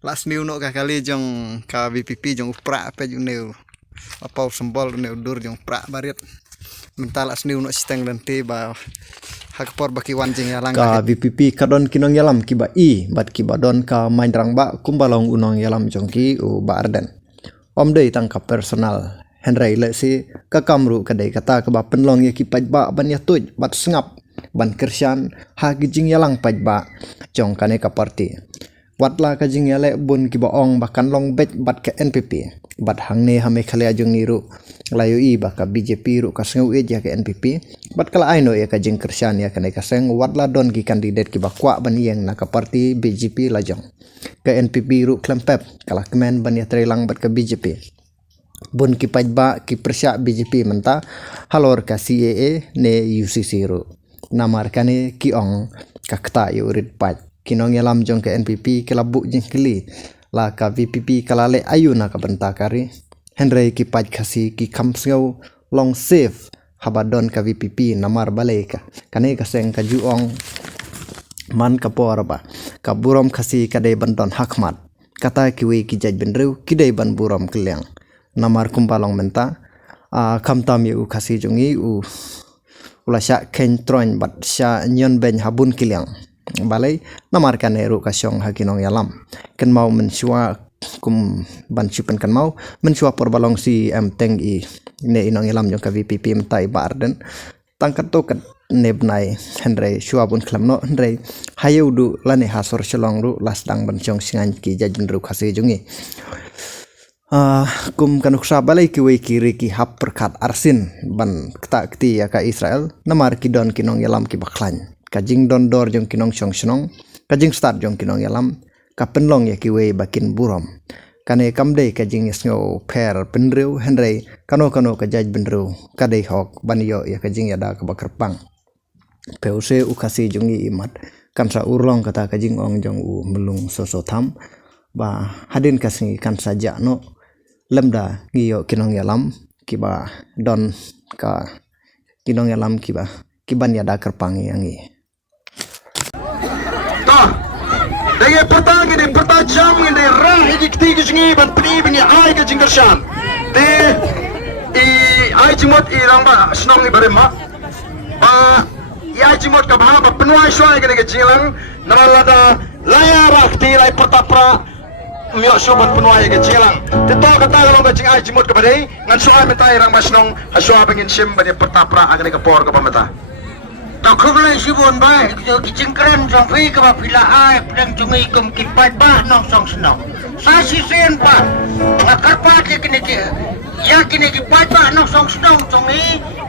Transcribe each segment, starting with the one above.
Las new no kali jong ka VPP jong upra apa jong new apa sembol new dur jong pra barit mental las new no steng nanti ba hakpor baki wanjing yalang ka VPP kadon kinong yalam kiba i bat kiba don ka maindrang ba kumbalong unong yalam jongki u ba arden om dei tangka personal Henry le si ka kamru kadai kata ka ba penlong ye ki paj ba ban ya tuj bat sengap ban kersian ha gijing yalang paj ba jong kane ka parti watla ka jing yale bun ki baong bahkan long bet bat ke NPP bat hangne hame khale ajung niru layu i baka BJP ru ka sengau e ja ke NPP bat kala aino ya ka jing kersian ya kane ka seng watla don ki kandidat ki bakwa ban yeng na ka parti BJP lajong ke NPP ru klempep kala kemen ban ya trelang bat ke BJP bun ki pajba ki persya BJP menta halor ka CAA ne UCC ru namar kane ki ong kakta yu rid paj kinong yalam jong ke NPP kelabuk jeng keli la ka VPP kalale ayu na ka bentakari Henry ki paj kasi ki kamsgau long safe habadon ka VPP namar baleka kane ka seng ka juong man ka por ba ka burom kasi kadai bandon hakmat kata kiwe ki jaj benru kidai ban burom kelyang namar kumbalong menta kamtam yu kasi jongi u ulasya ken tron bat sya nyon ben habun kelyang balai namar kan eru kasyong hakinong yalam kan mau mensua kum ban chupen kan mau mensua porbalong si teng i ne inong yalam jong ka VPP mentai barden tangkat to kat nebnai Henry shua bun klam no Henry hayu du lane hasor shalong ru lasdang ban chong singan ki jajun ru khase jungi kum kanuksa balai ki we kiri ki hap perkat arsin ban kta kti ya ka Israel namar ki don kinong yalam ki baklan kajing don dor jong kinong chong snong kajing start jong kinong yalam ka penlong ya kiwe bakin burom kane kamde kajing sngo per penreu Henry kano ka jaj benreu kadai hok banyo ya kajing yada ka bakerpang peuse ukasi jongi imat kansa urlong kata kajing ong jong u melung soso tham ba hadin kasngi kan saja no lemda ngiyo kinong yalam kiba don ka kinong yalam kiban yada kerpang yangi Dengan pertang ini pertajam ini rah ini ketiga jengi ban peni bini ai ke jingkersan. Di ai jimot i ramba senong ni barema. Ai jimot ka bhanga ba penuai suai ke jilang naralada laya rakti lai pertapra mio sobat penuai ke jilang. Teto kata kalau ba jing ai jimot ka badai ngan suai mentai ramba senong hasua bangin sim bani pertapra agane ka por ka pamata. Tao không lấy si buồn bay, giờ cái chân kren trong phi các bạn phi là ai, đang chung ý cùng kịp bài ba nong song song. Sa si sen pa, ngakar pa cái này kia, ya cái này kịp bài ba nong song song chung ý,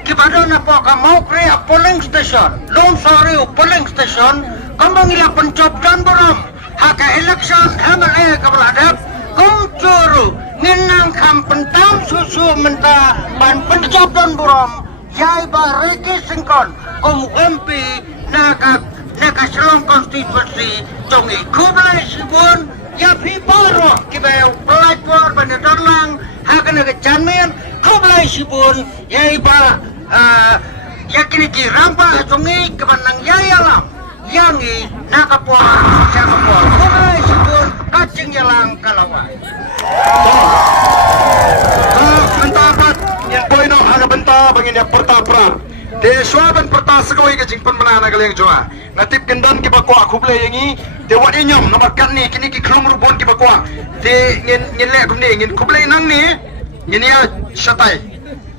kịp bài đó na po ka mau kaya polling station, long sorry polling station, kambang ila pencop dan borom, haka election hamale kabaladap, kung curu, nginang kam pentam susu menta ban pencop dan borom. Yai ba Reki Singkon kum MP naka selong konstitusi tongi kublai sibun ya pi baro kibe pelajor banedorlang hakan ke janmen kublai sibun yai ba ya kini ki rampa tongi kebanang yai alam yangi naka po siapa po kublai sibun kacing yalang kalawai Mentapat yang poino aga benta bangin ya pertapra de swaban perta sekoi ke jingpan mana galeng joa natip gendan ki bakwa kuble yangi de wat inyom nomor kan ni kini ki klung rubon ki bakwa de ngin le kumni ngin kuble nang ni ngin ya shatai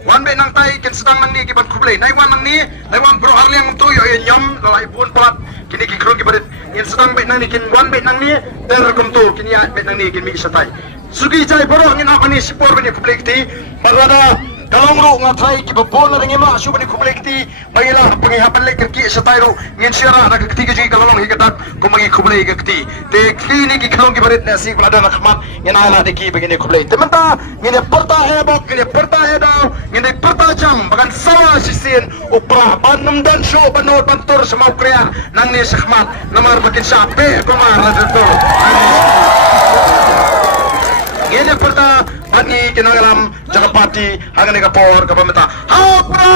wan be nang tai ken sedang nang ni ki ban kuble nai wan nang ni nai wan bro harliang tu yo inyom lalai pun plat kini ki klung ki badet ngin sedang be nang ni kin wan be nang ni der kum tu kini ya be nang ni kin mi shatai sugi jai boro ngin apa ni sipor bani kuble kti barada kalong ru ngatai ki babon na ngima asu bani kuble kti bagila pangihapan le kerki satairo ngin sira na kti ki kalong hikatak kumangi kuble kti te kini ki kalong ki baret na si kulada na khmat ngin ala de ki begini kuble tementa ngin perta hebok ngin perta hedaw ngin perta jam bagan sawa sisin upra banum dan show banot bantur semau kriya nang ni khmat namar bakin sa pe kumar na dito ngin perta bagi kinagalam Jakapati hangane kapor kapameta hapra